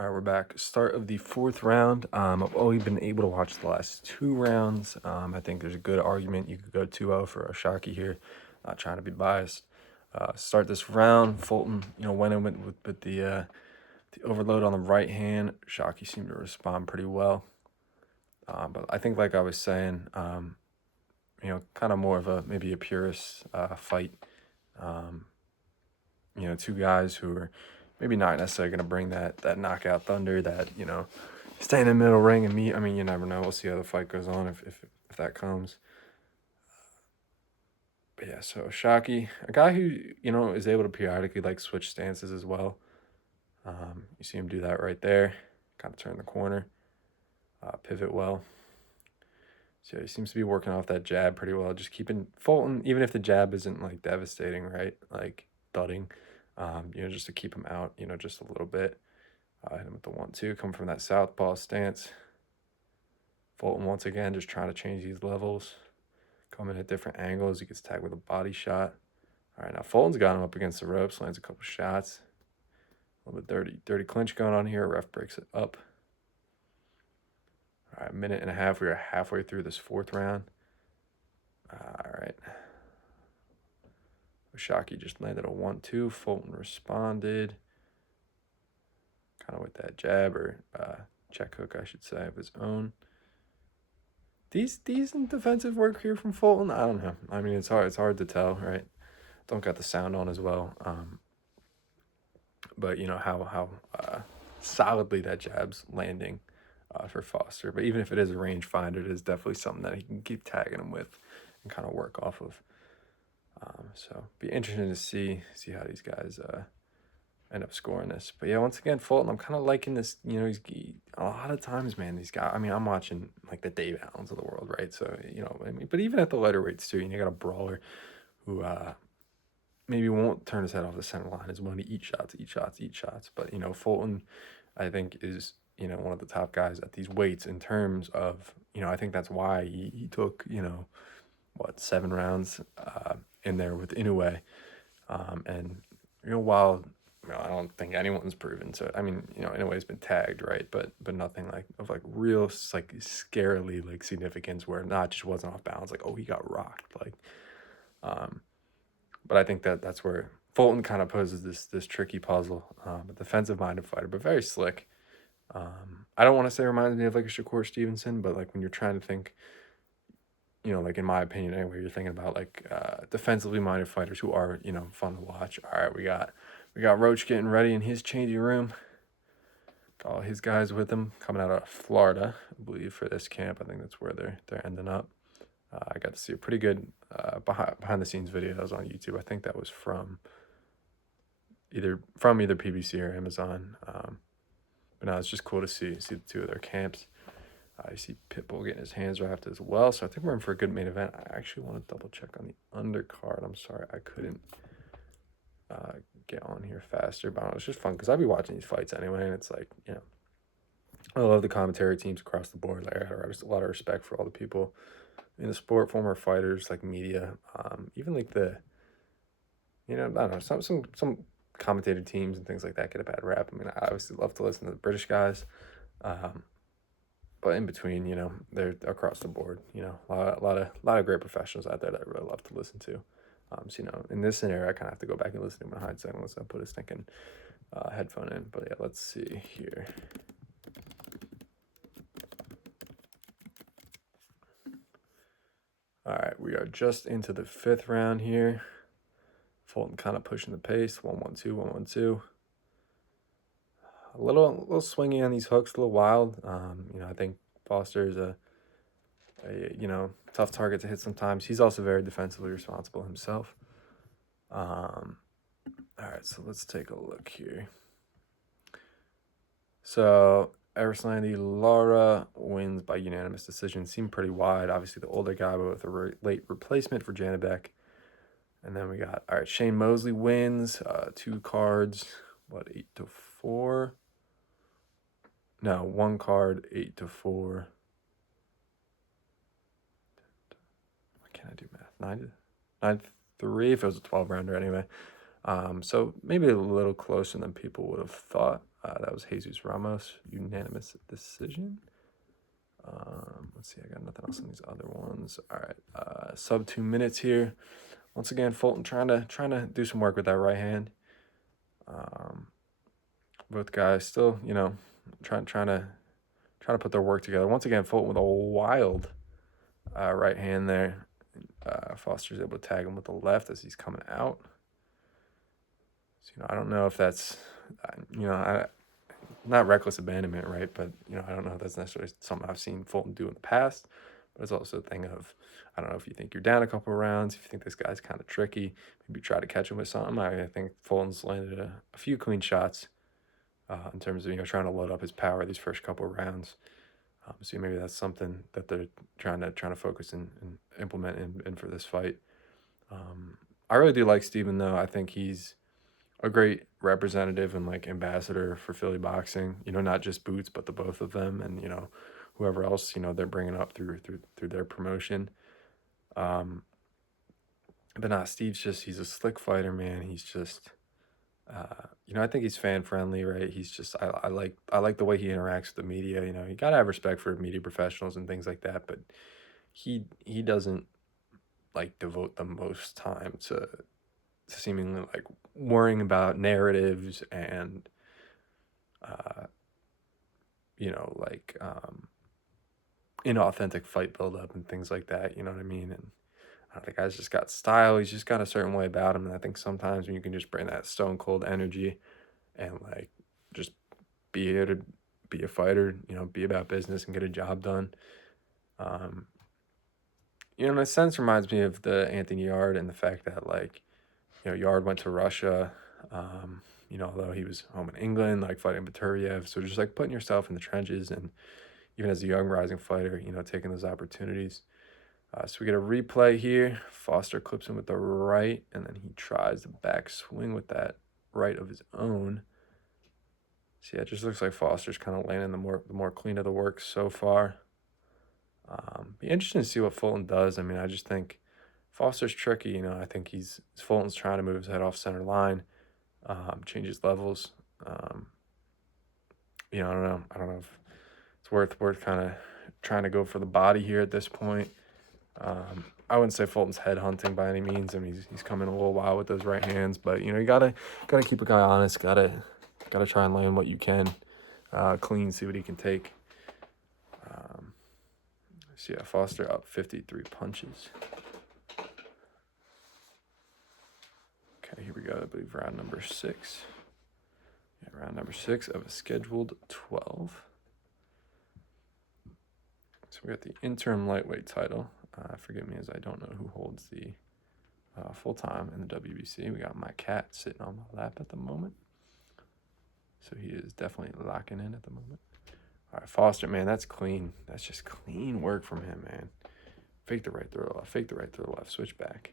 All right, we're back. Start of the fourth round. I've only been able to watch the last two rounds. I think there's a good argument you could go 2-0 for Oshaki here. Not trying to be biased. Start this round. Fulton, went in with the overload on the right hand. Oshaki seemed to respond pretty well. But I think, like I was saying, kind of more of maybe a purist fight. Two guys who are maybe not necessarily going to bring that knockout thunder, that, stay in the middle ring and meet. I mean, you never know. We'll see how the fight goes on if that comes. But yeah, so Oshaki, a guy who, is able to periodically switch stances as well. You see him do that right there. Kind of turn the corner, pivot well. So he seems to be working off that jab pretty well. Just keeping Fulton, even if the jab isn't devastating, right? Like thudding, just to keep him out, just a little bit. Hit him with the 1-2, coming from that southpaw stance. Fulton once again just trying to change these levels, coming at different angles. He gets tagged with a body shot. All right, now Fulton's got him up against the ropes, lands a couple shots. A little bit dirty clinch going on here. Ref breaks it up. All right, minute and a half. We are halfway through this fourth round. All right. Oshaki just landed a 1-2. Fulton responded, kind of with that jab or check hook, I should say, of his own. Decent defensive work here from Fulton. I don't know. I mean, it's hard to tell, right? Don't got the sound on as well. But how solidly that jab's landing for Foster. But even if it is a rangefinder, it is definitely something that he can keep tagging him with and kind of work off of. So be interesting to see how these guys end up scoring this. But yeah, once again, Fulton, I'm kind of liking this. He's a lot of times, man, these guys. I mean, I'm watching like the Dave Allens of the world, right? So I mean, but even at the lighter weights too, you got a brawler who maybe won't turn his head off the center line, is willing to eat shots. But Fulton, I think, is one of the top guys at these weights in terms of I think that's why he took 7 rounds in there with Inoue, and while I don't think anyone's proven. So I mean, Inoue's been tagged, right? But nothing of real scarily significance where not just wasn't off balance. Oh, he got rocked. But I think that's where Fulton kind of poses this tricky puzzle. A defensive-minded fighter, but very slick. I don't want to say reminds me of a Shakur Stevenson, but when you're trying to think, in my opinion anyway, you're thinking about defensively minded fighters who are fun to watch. All right, we got Roach getting ready in his changing room. Got all his guys with him coming out of Florida, I believe, for this camp. I think that's where they're ending up. I got to see a pretty good behind the scenes videos on YouTube. I think that was from either PBC or Amazon. But no, it's just cool to see the two of their camps. I see Pitbull getting his hands wrapped as well. So I think we're in for a good main event. I actually want to double check on the undercard. I'm sorry I couldn't get on here faster, but it's just fun because I'll be watching these fights anyway, and it's I love the commentary teams across the board. I got a lot of respect for all the people in the sport, former fighters, media, even the, I don't know, some commentator teams and things like that get a bad rap. I mean, I obviously love to listen to the British guys, but in between, they're across the board. A lot of great professionals out there that I really love to listen to. So in this scenario, I kind of have to go back and listen to him in hindsight unless I put a stinking headphone in. But yeah, let's see here. All right, we are just into the 5th round here. Fulton kind of pushing the pace. 1-1-2, 1-1-2. A little swingy on these hooks, a little wild. I think Foster is a tough target to hit sometimes. He's also very defensively responsible himself. All right, so let's take a look here. So Erislandy Lara wins by unanimous decision. Seemed pretty wide. Obviously, the older guy, but with a late replacement for Janibek. And then we got, all right, Shane Mosley wins. 2 cards, 8-4? No, 1 card, 8-4. Why can't I do math? 9-3 if it was a 12-rounder anyway. So maybe a little closer than people would have thought. That was Jesus Ramos, unanimous decision. Let's see, I got nothing else on these other ones. All right, sub 2 minutes here. Once again, Fulton trying to do some work with that right hand. Both guys still, trying to put their work together. Once again, Fulton with a wild right hand there. Foster's able to tag him with the left as he's coming out. So, I don't know if that's, not reckless abandonment, right? But, I don't know if that's necessarily something I've seen Fulton do in the past. But it's also a thing of, I don't know if you think you're down a couple of rounds, if you think this guy's kind of tricky, maybe try to catch him with something. I think Fulton's landed a few clean shots in terms of, trying to load up his power these first couple of rounds. So maybe that's something that they're trying to focus and implement in for this fight. I really do like Steven, though. I think he's a great representative and like ambassador for Philly boxing. Not just Boots, but the both of them, and whoever else they're bringing up through their promotion. But not Steve's he's a slick fighter, man. He's just. I think he's fan friendly, right? He's just I like the way he interacts with the media. You gotta have respect for media professionals and things like that, but he doesn't like devote the most time to seemingly like worrying about narratives and inauthentic fight buildup and things like that. You know what I mean? And the guy's just got style. He's just got a certain way about him, and I think sometimes when you can just bring that stone cold energy and like just be here to be a fighter, be about business and get a job done. In a sense, reminds me of the Anthony Yard and the fact that Yard went to Russia, although he was home in England, like fighting Baturyev. So just like putting yourself in the trenches, and even as a young rising fighter, taking those opportunities. So we get a replay here. Foster clips him with the right, and then he tries the back swing with that right of his own. So yeah, it just looks like Foster's kind of landing the more clean of the work so far. Be interesting to see what Fulton does. I mean, I just think Foster's tricky. I think Fulton's trying to move his head off center line, change his levels. I don't know. I don't know if it's worth kind of trying to go for the body here at this point. I wouldn't say Fulton's head hunting by any means. I mean, he's coming a little wild with those right hands, but you gotta keep a guy honest. Gotta try and land what you can, clean. See what he can take. So yeah, Foster up 53 punches. Okay, here we go. I believe round number 6. Yeah, round number 6 of a scheduled 12. So we got the interim lightweight title. Forgive me as I don't know who holds the full time in the WBC. We got my cat sitting on my lap at the moment. So he is definitely locking in at the moment. All right, Foster, man, that's clean. That's just clean work from him, man. Fake the right throw the left. Fake the right throw the left. Switch back.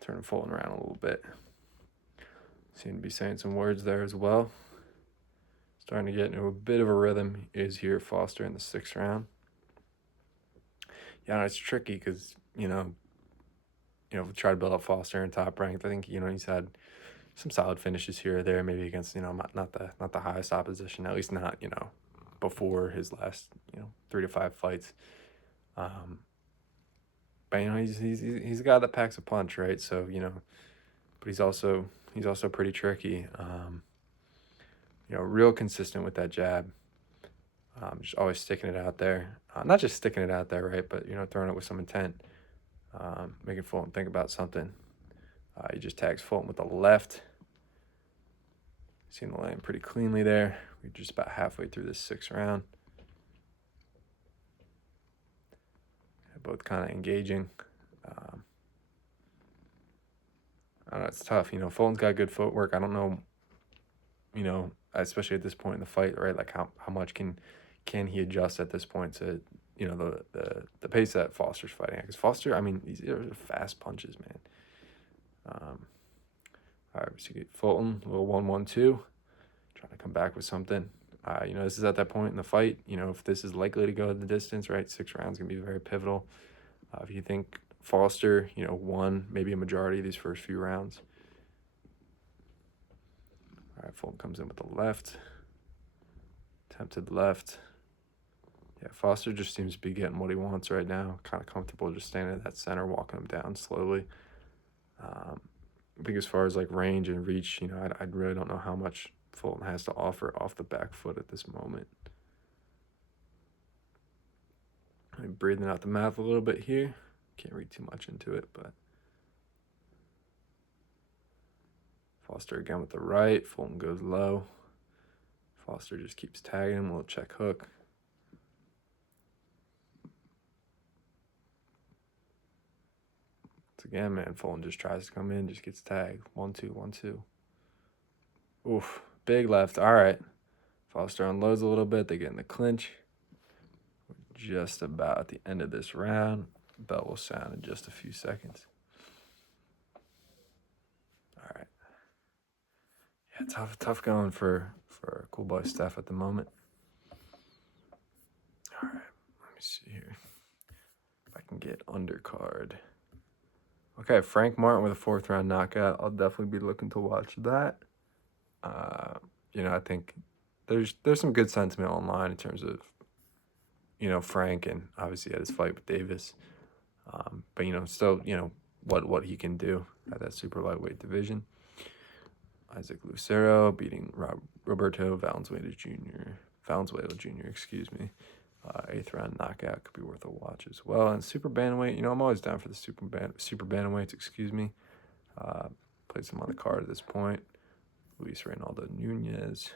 Turning Fulton around a little bit. Seem to be saying some words there as well. Starting to get into a bit of a rhythm is here, Foster, in the 6th round. Yeah, it's tricky because, try to build up Foster in top ranked. I think, he's had some solid finishes here or there, maybe against, not the highest opposition, at least not, before his last, 3 to 5 fights. But, he's a guy that packs a punch, right? So, but he's also pretty tricky. Real consistent with that jab. Just always sticking it out there. Not just sticking it out there, right? But, throwing it with some intent. Making Fulton think about something. He just tags Fulton with the left. Seen the lane pretty cleanly there. We're just about halfway through this 6th round. Both kind of engaging. I don't know, it's tough. Fulton's got good footwork. I don't know, especially at this point in the fight, right? Like how much can he adjust at this point to, the pace that Foster's fighting at? Because Foster, I mean, these are fast punches, man. All right, so you get Fulton, a little 1-1-2, trying to come back with something. This is at that point in the fight. If this is likely to go the distance, right? 6 rounds can be very pivotal. If you think Foster, won maybe a majority of these first few rounds. All right, Fulton comes in with the left. Attempted left. Yeah, Foster just seems to be getting what he wants right now. Kind of comfortable just standing at that center, walking him down slowly. I think as far as like range and reach, I really don't know how much Fulton has to offer off the back foot at this moment. I'm breathing out the mouth a little bit here. Can't read too much into it, but Foster again with the right. Fulton goes low. Foster just keeps tagging him. A little check hook. Once again, man, Fulton just tries to come in, just gets tagged. 1-2, 1-2. Oof, big left. All right. Foster unloads a little bit. They get in the clinch. We're just about at the end of this round. Bell will sound in just a few seconds. All right. Yeah, tough going for Cool Boy Steph at the moment. All right, let me see here if I can get undercard. Okay, Frank Martin with a 4th round knockout. I'll definitely be looking to watch that. I think there's some good sentiment online in terms of Frank, and obviously had his fight with Davis. But still what he can do at that super lightweight division. Isaac Lucero beating Roberto Valenzuela Jr. Excuse me. 8th round knockout could be worth a watch as well. And super bantamweight, I'm always down for the super bantamweights. Excuse me. Place him on the card at this point. Luis Reynaldo Nunez,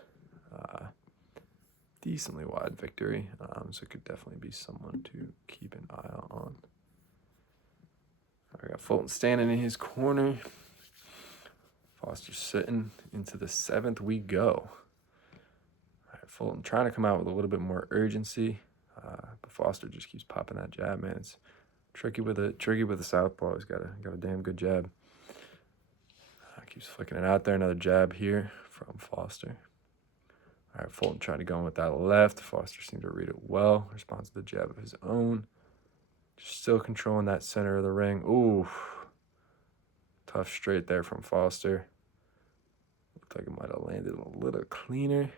decently wide victory, so it could definitely be someone to keep an eye on. I got Fulton standing in his corner. Foster sitting. Into the 7th we go. All right, Fulton trying to come out with a little bit more urgency, but Foster just keeps popping that jab, man. It's tricky with a southpaw. He's got a damn good jab. Keeps flicking it out there. Another jab here from Foster. All right, Fulton trying to go in with that left. Foster seemed to read it well. Responds to the jab of his own. Just still controlling that center of the ring. Ooh. Tough straight there from Foster. Looked like it might have landed a little cleaner.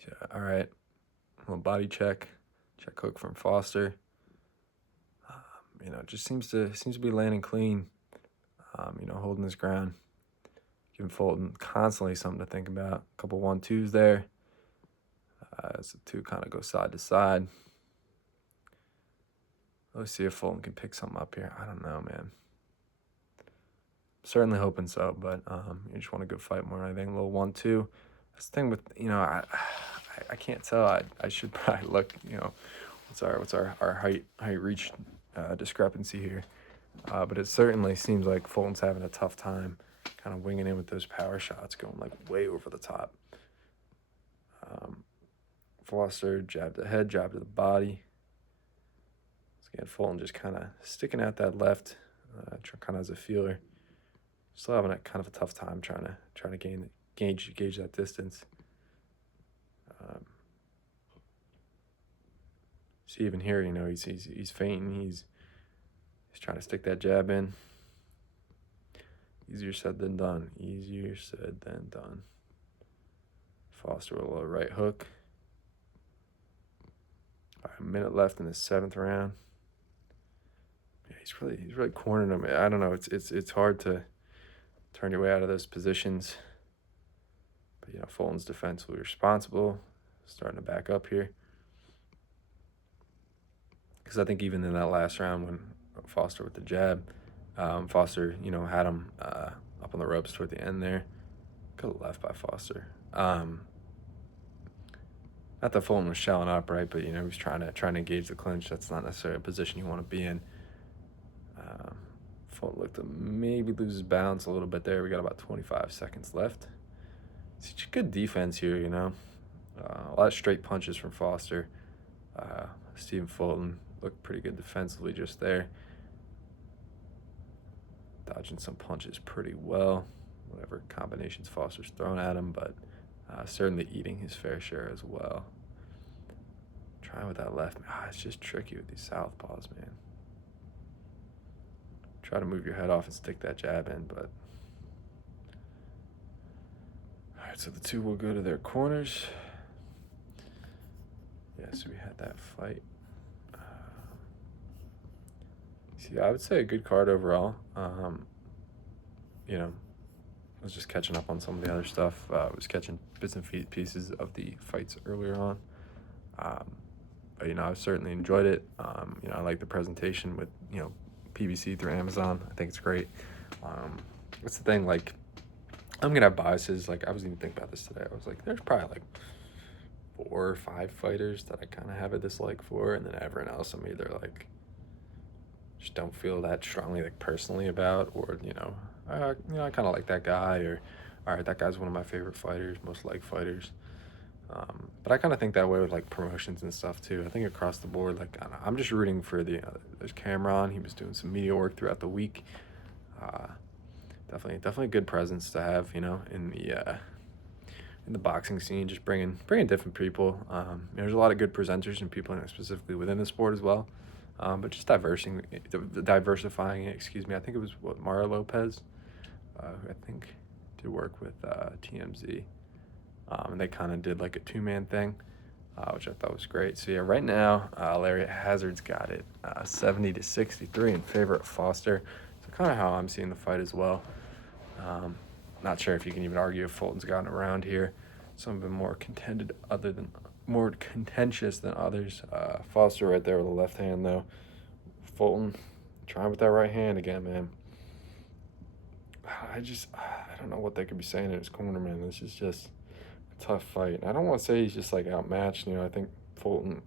Yeah, all right. A little body check. Check hook from Foster. Just seems to be landing clean. Holding his ground. Giving Fulton constantly something to think about. A couple 1-2s there. As the two kind of go side to side. Let's see if Fulton can pick something up here. I don't know, man. Certainly hoping so, but you just want a good fight more than anything. A little 1-2. That's the thing with, I can't tell. I should probably look, what's our height reach discrepancy here. But it certainly seems like Fulton's having a tough time kind of winging in with those power shots, going like way over the top. Foster, jab to the head, jab to the body. So again, Fulton just kind of sticking out that left, kind of as a feeler. Still having a kind of a tough time trying to gauge that distance. See, even here, he's fainting. He's trying to stick that jab in. Easier said than done. Foster with a little right hook. All right, a minute left in the 7th round. Yeah, he's really cornering him. I don't know. It's hard to turn your way out of those positions. But Fulton's defensively responsible. Starting to back up here. Because I think even in that last round when Foster with the jab, Foster, had him up on the ropes toward the end there. Could have left by Foster. Not that Fulton was shelling up, right? But he was trying to engage the clinch. That's not necessarily a position you want to be in. Fulton looked to maybe lose his balance a little bit there. We got about 25 seconds left. It's good defense here, a lot of straight punches from Foster. Stephen Fulton looked pretty good defensively just there. Dodging some punches pretty well, whatever combinations Foster's thrown at him, but certainly eating his fair share as well. Trying with that left. It's just tricky with these southpaws, man. Try to move your head off and stick that jab in, but right, so the two will go to their corners. Yeah, so we had that fight. See, I would say a good card overall. You know, I was just catching up on some of the other stuff. I was catching bits and pieces of the fights earlier on. But, I certainly enjoyed it. I like the presentation with, PBC through Amazon. I think it's great. What's the thing? Like, I'm going to have biases. Like, I was even thinking about this today. I was like, there's probably like 4 or 5 fighters that I kind of have a dislike for. And then everyone else I'm either like, just don't feel that strongly, like, personally about, or, I kind of like that guy, or, all right, that guy's one of my favorite fighters, most liked fighters. But I kind of think that way with like promotions and stuff too. I think across the board, like, I'm just rooting for there's Cameron. He was doing some media work throughout the week. Definitely a good presence to have, in the boxing scene. Just bringing different people. There's a lot of good presenters and people specifically within the sport as well. But just diversifying it. Excuse me. I think it was Mario Lopez, who I think did work with TMZ. And they kind of did like a 2-man thing, which I thought was great. So yeah, right now, Larry Hazard's got it 70-63 in favor of Foster. So kind of how I'm seeing the fight as well. Not sure if you can even argue if Fulton's gotten around here. Some have been more contentious than others. Foster right there with the left hand though. Fulton trying with that right hand again, man. I don't know what they could be saying in his corner, man. This is just tough fight. I don't want to say he's just like outmatched. I think Fulton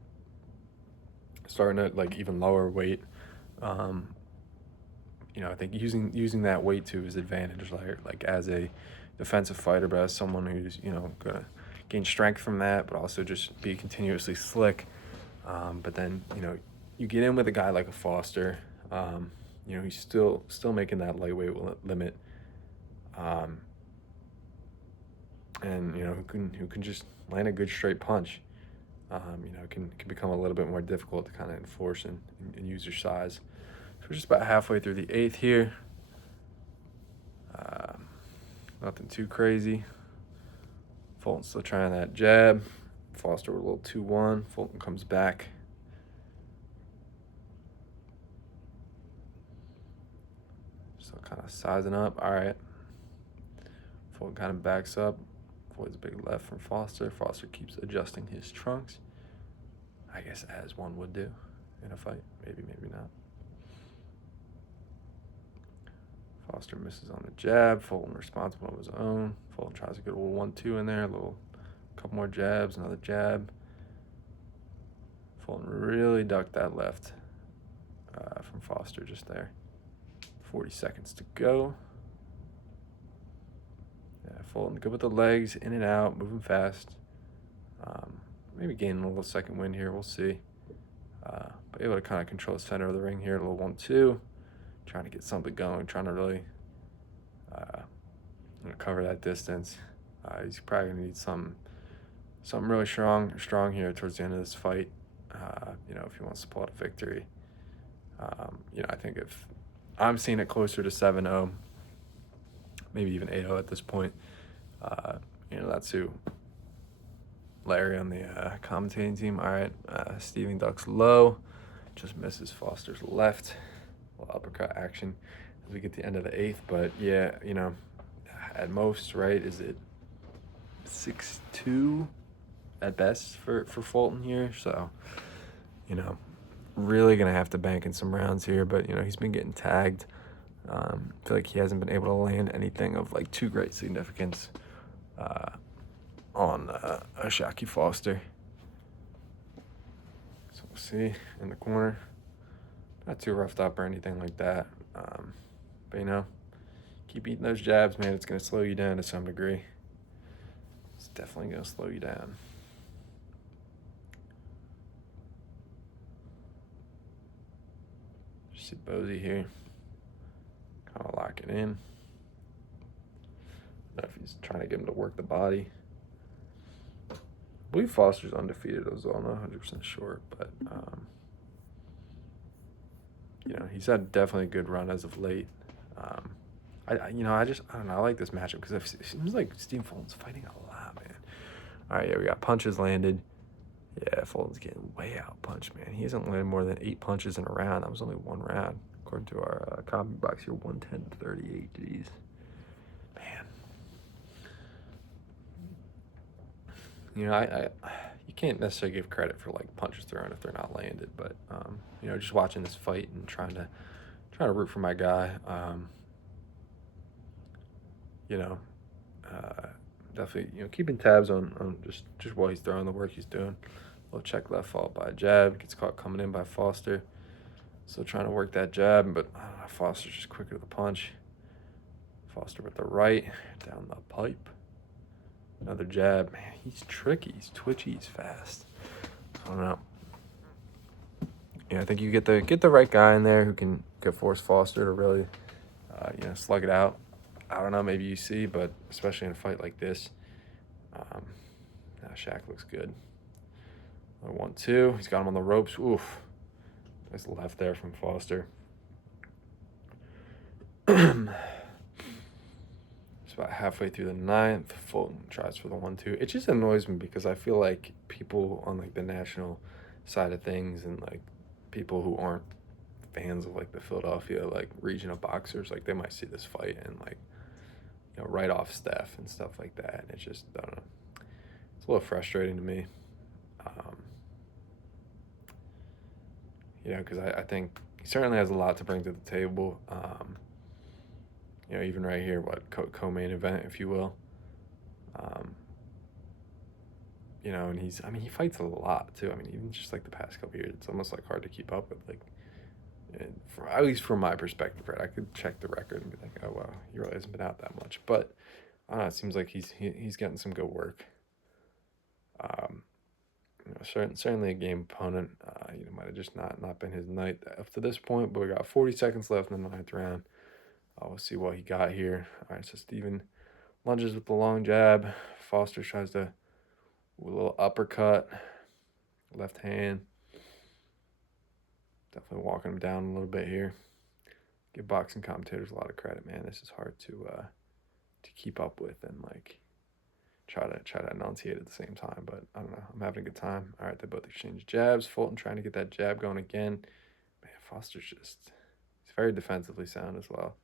starting at like even lower weight. I think using that weight to his advantage, like as a defensive fighter, but as someone who's gonna gain strength from that, but also just be continuously slick. But then you get in with a guy like a Foster. He's still making that lightweight limit. And who can just land a good straight punch. Can become a little bit more difficult to kind of enforce and use your size. So we're just about halfway through the 8th here. Nothing too crazy. Fulton still trying that jab. Foster with a little 2-1. Fulton comes back. Still kind of sizing up. All right. Fulton kind of backs up. Avoids a big left from Foster. Foster keeps adjusting his trunks. I guess as one would do in a fight. Maybe not. Foster misses on the jab. Fulton responds on his own. Fulton tries to get a little 1-2 in there. Couple more jabs, another jab. Fulton really ducked that left from Foster just there. 40 seconds to go. Yeah, Fulton good with the legs, in and out, moving fast. Maybe gaining a little second wind here, we'll see. But able to kind of control the center of the ring here, a little 1-2. Trying to get something going, trying to really cover that distance. He's probably gonna need something really strong here towards the end of this fight. If he wants to pull out a victory. I think if I'm seeing it closer to 7-0, maybe even 8-0 at this point. That's who Larry on the commentating team. All right, Steven ducks low, just misses Foster's left. A little uppercut action as we get to the end of the 8th. But yeah, at most, right, is it 6-2 at best for Fulton here? So, really gonna have to bank in some rounds here. But he's been getting tagged. I feel like he hasn't been able to land anything of like too great significance on Ashaki Foster. So we'll see in the corner. Not too roughed up or anything like that. But keep eating those jabs, man. It's gonna slow you down to some degree. It's definitely gonna slow you down. Just see Bozy here. Kind of lock it in. I don't know if he's trying to get him to work the body. I believe Foster's undefeated as well. I'm not 100% sure, but he's had definitely a good run as of late. I don't know. I like this matchup because it seems like Steve Fulton's fighting a lot, man. All right, yeah, we got punches landed. Yeah, Fulton's getting way out punched, man. He hasn't landed more than 8 punches in a round. That was only 1 round, according to our copy box here. 110-38. Jeez, man. I you can't necessarily give credit for like punches thrown if they're not landed, but just watching this fight and trying to root for my guy. You know, uh, definitely keeping tabs on just while he's throwing the work he's doing. Little check left followed by a jab, gets caught coming in by Foster. Still trying to work that jab, but Foster's just quicker to the punch. Foster with the right down the pipe. Another jab. Man, he's tricky. He's twitchy. He's fast. I don't know. I think you get the right guy in there who can force Foster to really, slug it out. I don't know. Maybe you see, but especially in a fight like this, Shaq looks good. 1-2. He's got him on the ropes. Oof. Nice left there from Foster. It's about halfway through the 9th. Fulton tries for the 1-2. It just annoys me because I feel like people on like the national side of things and like people who aren't fans of like the Philadelphia like region of boxers, like they might see this fight and like write off Steph and stuff like that. And it's just, I don't know. It's a little frustrating to me. Because I think he certainly has a lot to bring to the table. Even right here, co-main event, if you will. And he fights a lot too. Even just like the past couple years, it's almost like hard to keep up with. Like, at least from my perspective, right? I could check the record and be like, oh wow, he really hasn't been out that much. But I don't know. It seems like he's getting some good work. Certainly a game opponent. Might have just not been his night up to this point. But we got 40 seconds left in the 9th round. We'll see what he got here. All right, so Steven lunges with the long jab. Foster tries to with a little uppercut, left hand. Definitely walking him down a little bit here. Give boxing commentators a lot of credit, man. This is hard to keep up with and like try to enunciate at the same time. But I don't know. I'm having a good time. All right, they both exchange jabs. Fulton trying to get that jab going again. Man, Foster's he's very defensively sound as well.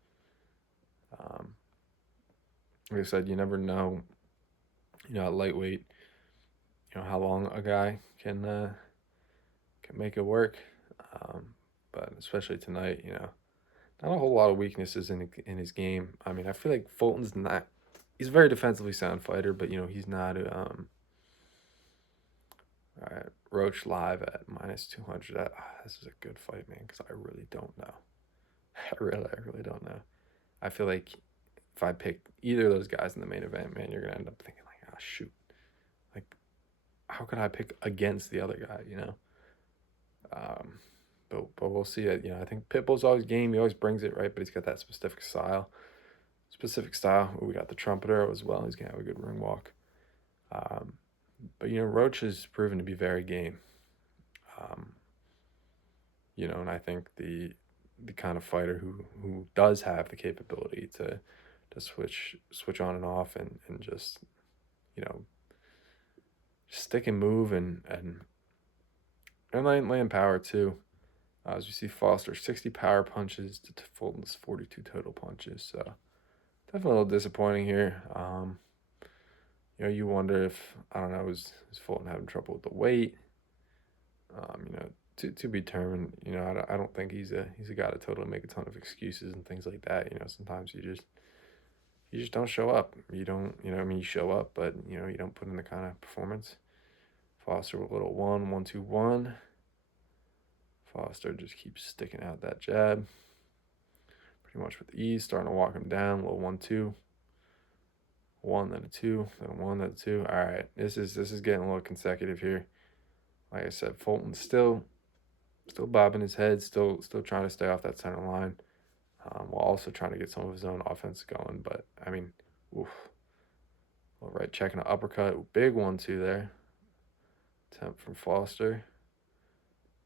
Like I said, you never know, at lightweight, how long a guy can make it work. But especially tonight, not a whole lot of weaknesses in his game. I feel like Fulton's he's a very defensively sound fighter, but he's not all right, Roach live at -200. This is a good fight, man, because I really don't know. I really don't know. I feel like if I pick either of those guys in the main event, man, you're gonna end up thinking like, oh shoot, like how could I pick against the other guy, But we'll see it. I think Pitbull's always game. He always brings it, right? But he's got that specific style. Ooh, we got the trumpeter as well. He's gonna have a good ring walk. But Roach has proven to be very game. And I think the kind of fighter who does have the capability to switch on and off and just stick and move and land power too. As we see Foster 60 power punches to Fulton's 42 total punches. So definitely a little disappointing here. You wonder if, I don't know, is Fulton having trouble with the weight? To be determined. I don't think he's a guy to totally make a ton of excuses and things like that. Sometimes you just don't show up. You don't, you show up, but you don't put in the kind of performance. Foster with a little 1-1-2-1. Foster just keeps sticking out that jab. Pretty much with ease, starting to walk him down. A little 1-2. 1, then a 2, then a 1, then a 2. All right, this is getting a little consecutive here. Like I said, Fulton's still bobbing his head, still trying to stay off that center line, while also trying to get some of his own offense going. But oof. All right, checking an uppercut, big 1-2 there. Attempt from Foster.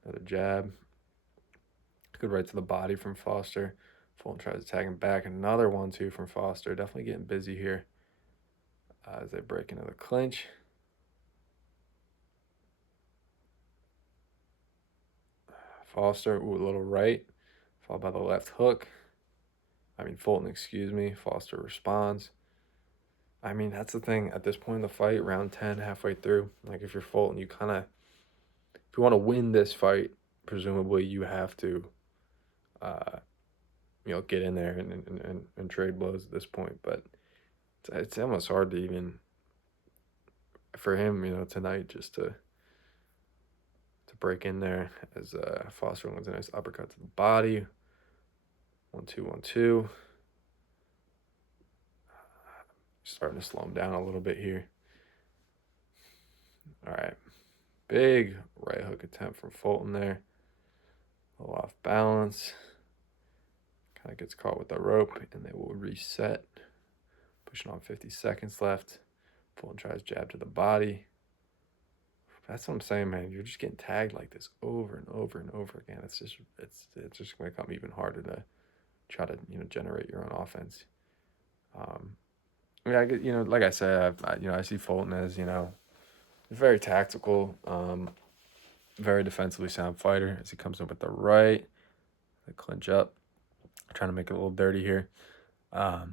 Another jab. Good right to the body from Foster. Fulton tries to tag him back. Another 1-2 from Foster. Definitely getting busy here as they break into the clinch. Foster, ooh, a little right, followed by the left hook. Fulton, excuse me. Foster responds. That's the thing. At this point in the fight, round 10, halfway through, like if you're Fulton, if you want to win this fight, presumably you have to, uh, get in there and trade blows at this point. But it's almost hard to even, for him, tonight just to break in there as Foster lands a nice uppercut to the body. 1-2, 1-2. Starting to slow him down a little bit here. All right. Big right hook attempt from Fulton there. A little off balance. Kind of gets caught with the rope, and they will reset. Pushing on 50 seconds left. Fulton tries jab to the body. That's what I'm saying, man. You're just getting tagged like this over and over and over again. It's just going to become even harder to try to generate your own offense. Like I said, I see Fulton as very tactical, very defensively sound fighter as he comes in with the right, the clinch up, trying to make it a little dirty here. I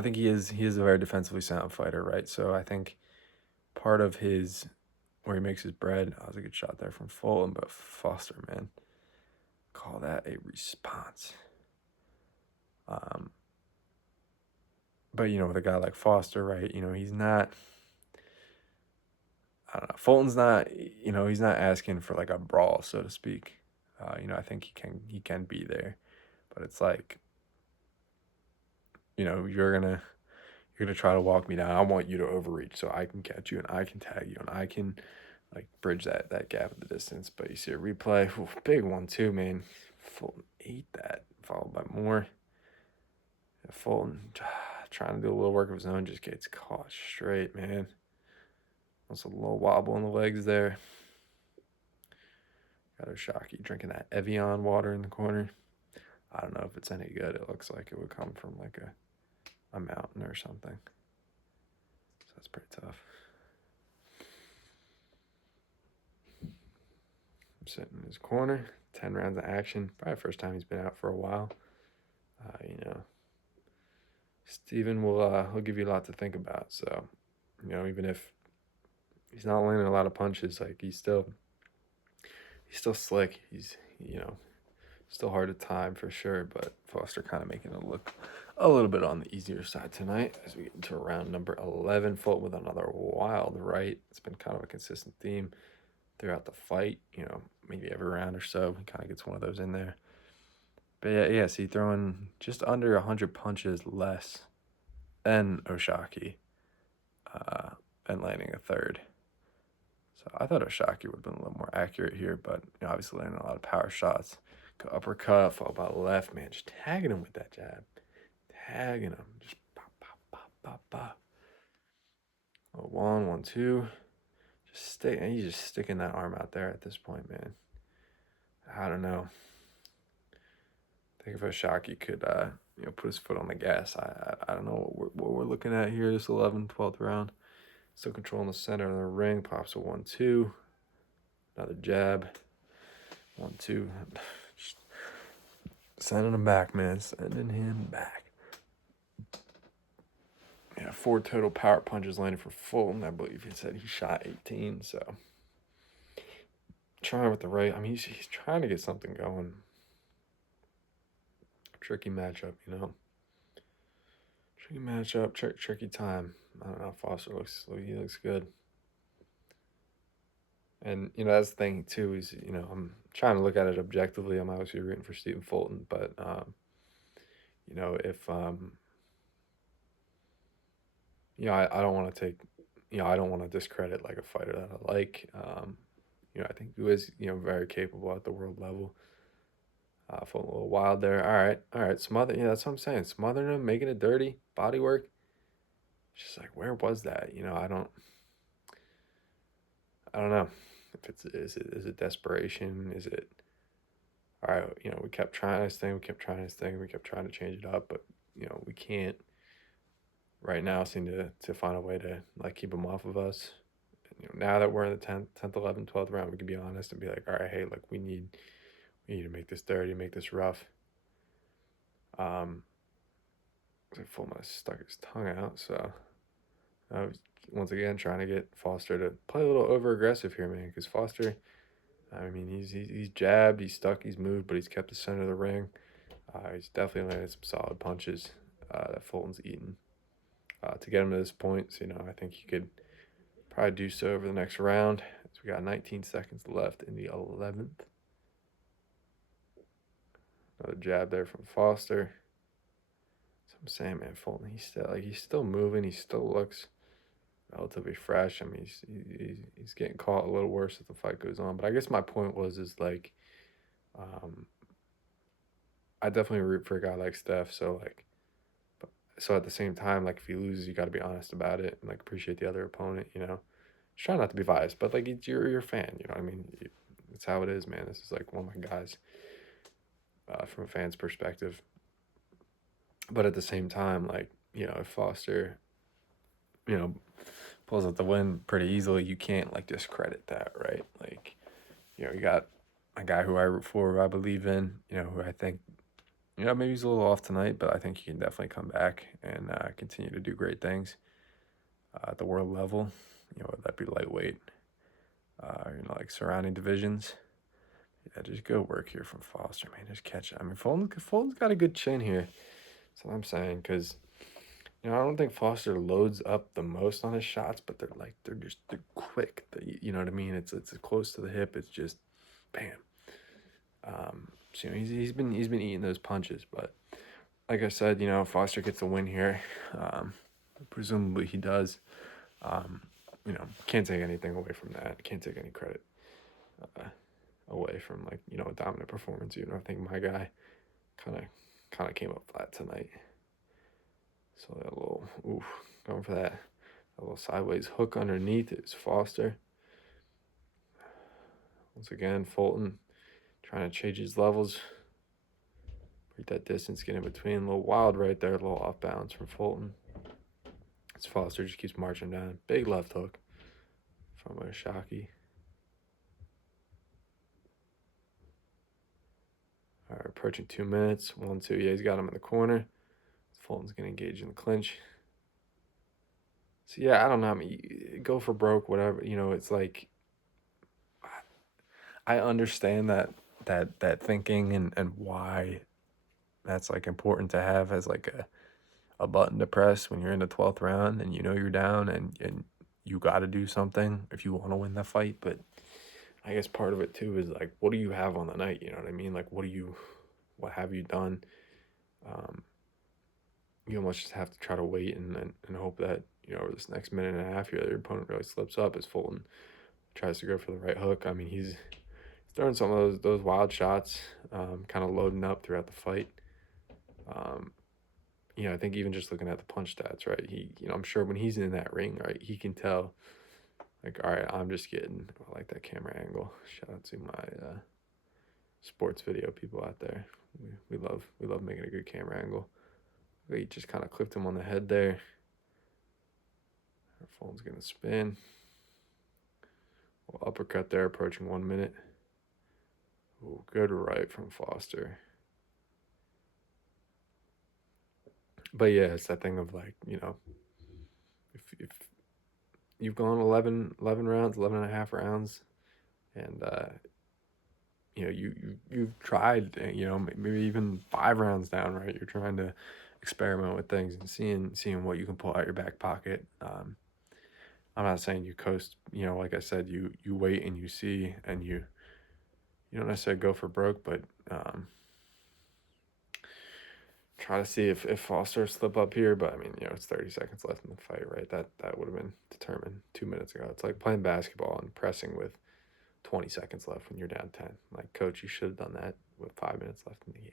think he is a very defensively sound fighter, right? So I think part of his where he makes his bread, that was a good shot there from Fulton, but Foster, man, call that a response. But with a guy like Foster, right? He's not. I don't know. Fulton's not. He's not asking for like a brawl, so to speak. I think he can be there, but it's like, you're gonna try to walk me down. I want you to overreach so I can catch you and I can tag you and I can like bridge that gap in the distance. But you see a replay, ooh, big 1-2, man. Fulton ate that, followed by more. Fulton trying to do a little work of his own, just gets caught straight, man. Also a little wobble in the legs there. Got Oshaki drinking that Evian water in the corner. I don't know if it's any good. It looks like it would come from like a mountain or something. So that's pretty tough. I'm sitting in his corner. 10 rounds of action. Probably first time he's been out for a while. Steven will he'll give you a lot to think about. So, even if he's not landing a lot of punches, like he's still slick. He's still hard to time for sure. But Foster kind of making it look a little bit on the easier side tonight as we get into round number 11. Fulton with another wild right. It's been kind of a consistent theme throughout the fight. Maybe every round or so he kind of gets one of those in there. But yeah, see, throwing just under 100 punches less than Oshaki, and landing a third. So I thought Oshaki would have been a little more accurate here, but obviously landing a lot of power shots. Go uppercut, followed by left, man, just tagging him with that jab. Tagging him, just pop, pop, pop, pop, pop. 1, 1, 2. And he's just sticking that arm out there at this point, man. I don't know. I think if Oshaki could, put his foot on the gas, I don't know what we're looking at here. This 12th round. Still controlling the center of the ring. Pops a 1-2. Another jab. 1-2. Just sending him back, man. Sending him back. Yeah, 4 total power punches landed for Fulton. I believe he said he shot 18, so trying with the right. He's trying to get something going. Tricky matchup, Tricky matchup, tricky time. I don't know. Foster looks good. And, that's the thing, too, is, I'm trying to look at it objectively. I'm obviously rooting for Stephen Fulton, but, if, I don't want to take, I don't want to discredit, like, a fighter that I like. I think who is, very capable at the world level. Fulton a little wild there. All right. Smother. Yeah, that's what I'm saying. Smothering him, making it dirty, body work. It's just like, where was that? I don't know if is it desperation? Is it all right, we kept trying this thing, we kept trying this thing, we kept trying to change it up, but we can't right now seem to find a way to like keep them off of us. Now that we're in the 10th, 11th, 12th round, we can be honest and be like, all right, hey, like we need to make this dirty, make this rough. Fulton might have stuck his tongue out, so I was once again trying to get Foster to play a little over aggressive here, man, because Foster, I mean, he's jabbed, he's stuck, he's moved, but he's kept the center of the ring. He's definitely landed some solid punches that Fulton's eaten to get him to this point. So, I think he could probably do so over the next round. So we got 19 seconds left in the 11th. Another jab there from Foster. So I'm saying, man, Fulton, he's still moving. He still looks relatively fresh. I mean, he's getting caught a little worse as the fight goes on. But I guess my point is like, I definitely root for a guy like Steph. So so at the same time, like if he loses, you got to be honest about it and like appreciate the other opponent. Just try not to be biased, but like you're a fan. You know what I mean? It's how it is, man. This is like one of my guys from a fan's perspective. But at the same time, like if Foster, pulls out the win pretty easily, you can't like discredit that, right? Like, you got a guy who I root for, who I believe in, who I think, maybe he's a little off tonight, but I think he can definitely come back and continue to do great things at the world level, whether that be lightweight, like surrounding divisions. Yeah, just good work here from Foster, man. Just catch it. I mean, Fulton's got a good chin here. That's what I'm saying, because I don't think Foster loads up the most on his shots, but they're quick. You know what I mean? It's close to the hip. It's just, bam. So he's been eating those punches, but like I said, Foster gets a win here. Presumably he does. Can't take anything away from that. Can't take any credit away from a dominant performance. I think my guy kind of came up flat tonight. So that little, going for that a little sideways hook underneath is Foster. Once again, Fulton trying to change his levels. Break that distance, get in between. A little wild right there, a little off balance from Fulton. As Foster just keeps marching down. Big left hook from Shockey. All right, approaching 2 minutes. 1-2. Yeah, he's got him in the corner. Fulton's going to engage in the clinch. So, yeah, I don't know. I mean, go for broke, whatever. It's like, I understand that thinking and why that's like important to have as like a button to press when you're in the 12th round and you're down and you got to do something if you want to win the fight. But I guess part of it too is like, what do you have on the night? You know what I mean? Like, what have you done? You almost just have to try to wait and hope that over this next minute and a half here, your opponent really slips up as Fulton tries to go for the right hook. I mean, he's throwing some of those wild shots, kind of loading up throughout the fight. I think even just looking at the punch stats, right? I'm sure when he's in that ring, right, he can tell, like, all right, I'm just getting, I like that camera angle. Shout out to my sports video people out there. We love making a good camera angle. He just kind of clipped him on the head there. Our phone's going to spin. Well, uppercut there, approaching 1 minute. Ooh, good right from Foster. But yeah, it's that thing of like, if you've gone 11 rounds, 11 and a half rounds, and you've tried, maybe even 5 rounds down, right? You're trying to experiment with things and seeing what you can pull out your back pocket. I'm not saying you coast, like I said, you wait and you see, and you don't necessarily go for broke, but try to see if Foster slip up here. But I mean, it's 30 seconds left in the fight, right? That would have been determined 2 minutes ago. It's like playing basketball and pressing with 20 seconds left when you're down 10. Like, coach, you should have done that with 5 minutes left in the game.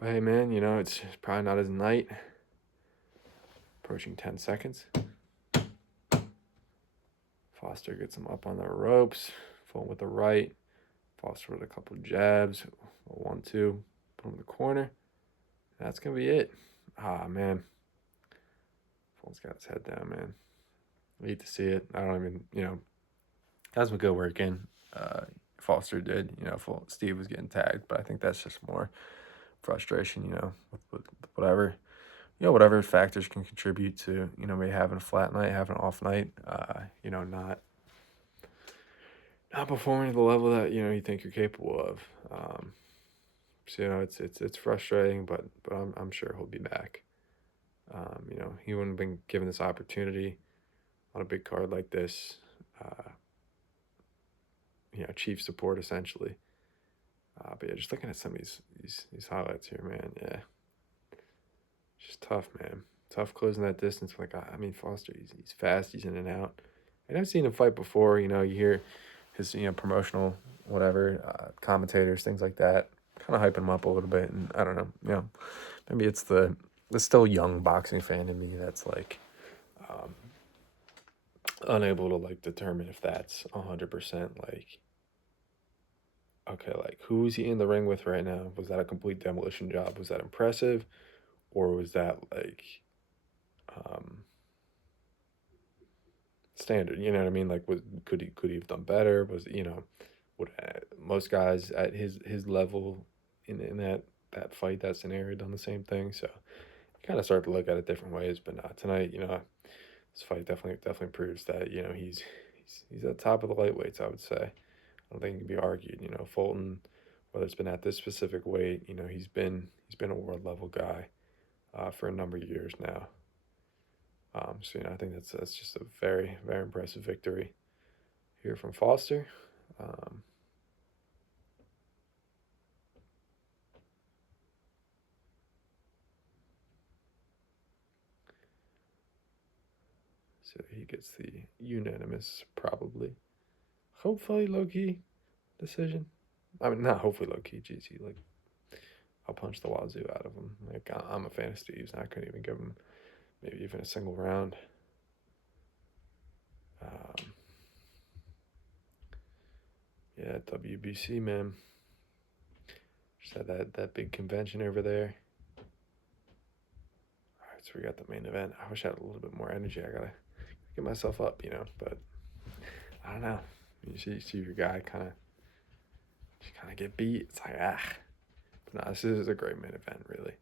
But hey, man, it's probably not his night. Approaching 10 seconds. Foster gets him up on the ropes. Fulton with the right. Foster with a couple jabs. 1-2. Put him in the corner. That's going to be it. Man. Fulton's got his head down, man. I hate to see it. I don't even, has some good work in. Foster did, Steve was getting tagged, but I think that's just more frustration, with whatever, whatever factors can contribute to, maybe having a flat night, having an off night, not performing at the level that, you think you're capable of. So, it's frustrating, but I'm sure he'll be back. He wouldn't have been given this opportunity on a big card like this. Chief support essentially. But yeah, just looking at some of these highlights here, man. Yeah, it's just tough, man. Tough closing that distance. Foster, he's fast. He's in and out. And I've seen him fight before. You hear his promotional whatever commentators, things like that, kind of hyping him up a little bit. And I don't know. Maybe it's the still young boxing fan in me that's like unable to like determine if that's 100% like. Okay, like who's he in the ring with right now? Was that a complete demolition job? Was that impressive, or was that like standard? You know what I mean? Like, could he have done better? Was would most guys at his level in that fight, that scenario, done the same thing? So you kind of start to look at it different ways. But not tonight. This fight definitely proves that he's at the top of the lightweights, I would say. I don't think it can be argued. Fulton, whether it's been at this specific weight, he's been a world level guy for a number of years now. So I think that's just a very, very impressive victory here from Foster. So he gets the unanimous, probably, hopefully low-key decision. I mean, not hopefully low-key, geez, I'll punch the wazoo out of him. Like, I'm a fan of Steve's, and I couldn't even give him maybe even a single round. Yeah, WBC, man. Just had that big convention over there. All right, so we got the main event. I wish I had a little bit more energy. I gotta get myself up, but I don't know. You see your guy kind of get beat. It's like, But no, this is a great main event, really.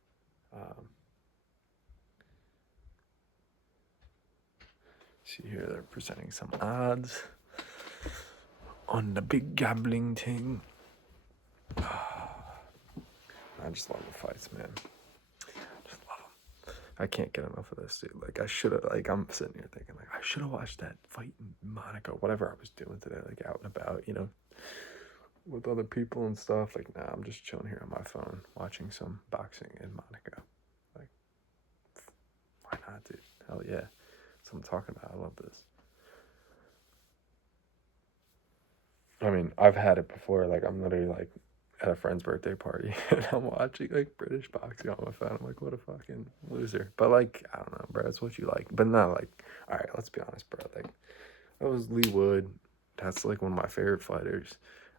See here, they're presenting some odds on the big gambling thing. I just love the fights, man. Just love them. I can't get enough of this, dude. Like, I should have, like, I'm sitting here thinking, like, I should have watched that fight in Monaco, whatever I was doing today, like, out and about, with other people and stuff. Like, nah, I'm just chilling here on my phone, watching some boxing in Monaco. Like, why not, dude? Hell yeah. That's what I'm talking about. I love this. I mean, I've had it before. Like, I'm literally, like, at a friend's birthday party, and I'm watching, like, British boxing on my phone. I'm like, what a fucking loser. But, like, I don't know, bro. That's what you like. But not, like, all right, let's be honest, bro. Like, that was Lee Wood. That's, like, one of my favorite fighters.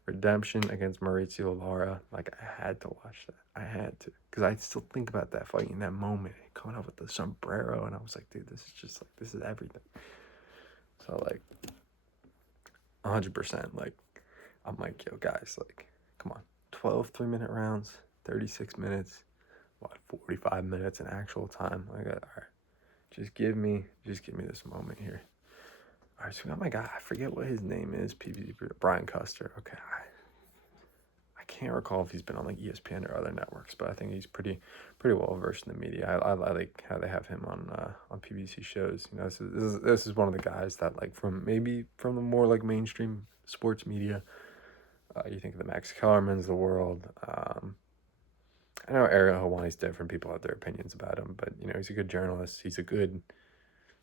Redemption against Maurizio Lara. Like, I had to watch that. I had to. Because I still think about that fight in that moment. Coming out with the sombrero. And I was like, dude, this is just, like, this is everything. So, like, 100%. Like, I'm like, yo, guys, like, come on. 12 3-minute rounds. 36 minutes. 45 minutes in actual time. Like, all right. Just give me this moment here. All right, so we got my guy. I forget what his name is. PBC, Brian Custer. Okay, I can't recall if he's been on like ESPN or other networks, but I think he's pretty well versed in the media. I like how they have him on PBC shows. This is one of the guys that like from the more like mainstream sports media. You think of the Max Kellermans of the world. I know Ariel Helwani's different. People have their opinions about him, but he's a good journalist. He's a good,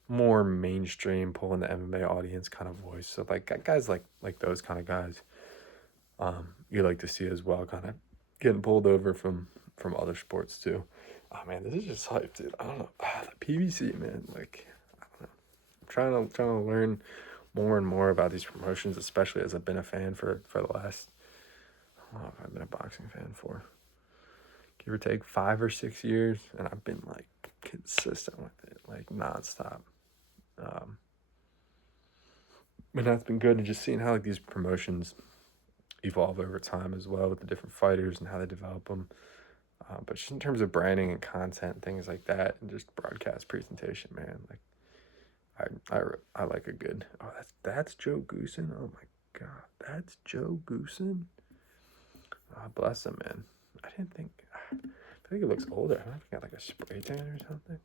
more mainstream, pulling the MMA audience kind of voice. So like guys like those kind of guys, you like to see as well, kind of getting pulled over from other sports too. Oh man, this is just hype, dude. I don't know. The PBC, man. Like, I don't know. I'm trying to learn more and more about these promotions, especially as I've been a fan for the last, I don't know if I've been a boxing fan for, give or take 5 or 6 years, and I've been like consistent with it, like nonstop. And that's been good, and just seeing how like these promotions evolve over time as well with the different fighters and how they develop them. But just in terms of branding and content, things like that, and just broadcast presentation, man, like I like a good. Oh, that's Joe Goosen. Oh my God, that's Joe Goosen. Bless him, man. I didn't think. I think he looks older. I don't know if he got like a spray tan or something.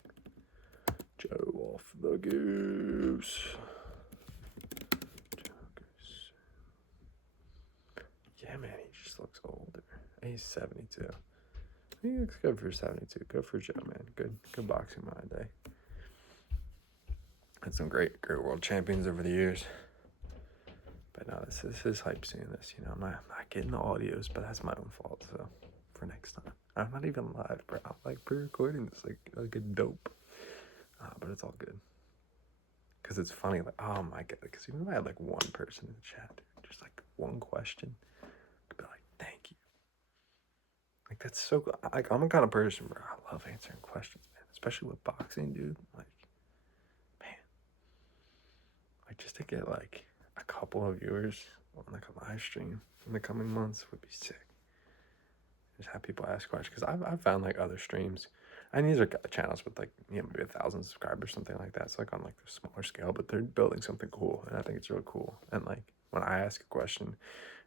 Joe off the goose. Joe Goose. Yeah, man, he just looks older. He's 72. He looks good for 72. Good for Joe, man. Good boxing mind, eh? Had some great world champions over the years. But no, this is hype seeing this. You know, I'm not getting the audios, but that's my own fault. So for next time, I'm not even live, bro. I'm like pre-recording this like a dope. But it's all good. Cause it's funny, like, oh my God, because even if I had like one person in the chat, just like one question, I could be like, thank you. Like that's so good. Like I'm the kind of person, bro. I love answering questions, man. Especially with boxing, dude. Like, man, like just to get like a couple of viewers on like a live stream in the coming months would be sick. Just have people ask questions, because I've found like other streams, and these are channels with like, you know, maybe 1,000 subscribers, something like that. So like on like a smaller scale, but they're building something cool, and I think it's really cool. And like when I ask a question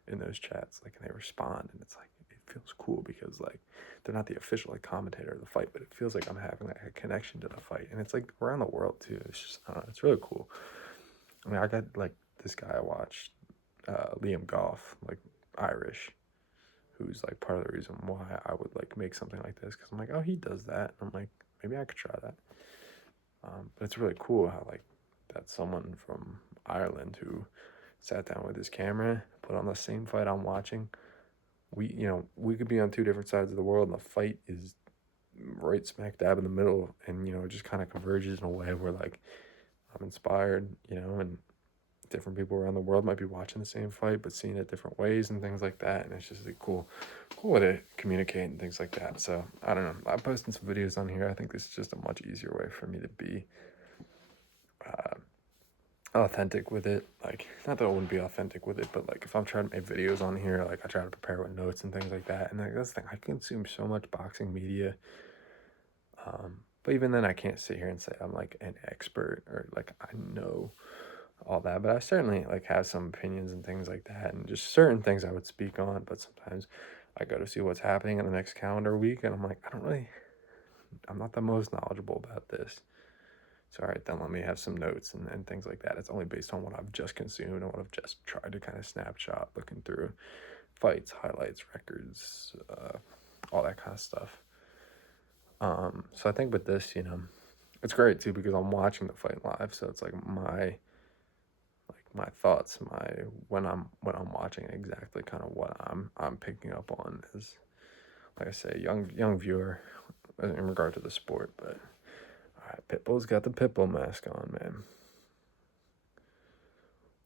in those chats, like, and they respond, and it's like it feels cool, because like they're not the official like commentator of the fight, but it feels like I'm having like a connection to the fight, and it's like around the world too. It's just, I don't know, it's really cool. I mean, I got like this guy I watched, Liam Goff, like Irish, who's like part of the reason why I would like make something like this, because I'm like, oh, he does that. I'm like, maybe I could try that. But it's really cool how like that's someone from Ireland who sat down with his camera, put on the same fight I'm watching. We could be on two different sides of the world, and the fight is right smack dab in the middle, and it just kind of converges in a way where like I'm inspired, and different people around the world might be watching the same fight but seeing it different ways and things like that, and it's just a cool way to communicate and things like that. So I don't know, I'm posting some videos on here. I think this is just a much easier way for me to be authentic with it. Like, not that I wouldn't be authentic with it, but like if I'm trying to make videos on here, like I try to prepare with notes and things like that. And like that's the thing, I consume so much boxing media, but even then I can't sit here and say I'm like an expert or like I know all that, but I certainly like have some opinions and things like that, and just certain things I would speak on. But sometimes I go to see what's happening in the next calendar week, and I'm like, I'm not the most knowledgeable about this. So all right, then let me have some notes and things like that. It's only based on what I've just consumed and what I've just tried to kind of snapshot, looking through fights, highlights, records, all that kind of stuff. So I think with this, it's great too, because I'm watching the fight live, so it's like my thoughts, when I'm watching, exactly kind of what I'm picking up on is, like I say, young viewer in regard to the sport. But all right, Pitbull's got the Pitbull mask on, man.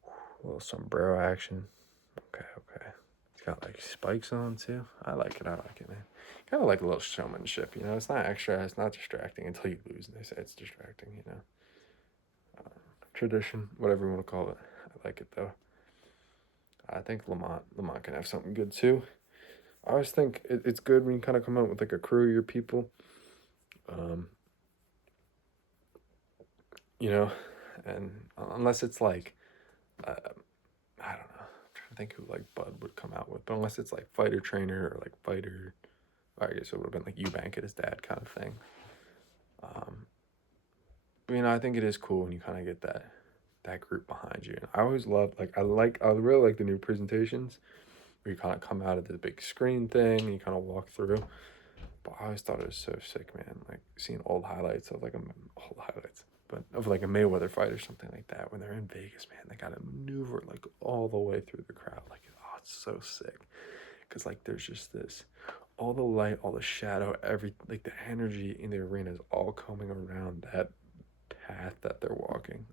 A little sombrero action. Okay. It's got like spikes on too. I like it, man. Kind of like a little showmanship, It's not extra, it's not distracting until you lose, and they say it's distracting, Tradition, whatever you want to call it. I like it though. I think Lamont can have something good too. I always think it's good when you kind of come out with like a crew of your people, and unless it's like, I don't know, I'm trying to think who like Bud would come out with, but unless it's like fighter trainer or like fighter, I guess it would have been like Eubank and his dad kind of thing. But, I think it is cool when you kind of get that group behind you. And I always loved, I really like the new presentations where you kind of come out of the big screen thing and you kind of walk through. But I always thought it was so sick, man. Like seeing old highlights of like a Mayweather fight or something like that. When they're in Vegas, man, they got to maneuver like all the way through the crowd. Like, oh, it's so sick. Because like there's just this, all the light, all the shadow, like the energy in the arena is all coming around that path that they're walking.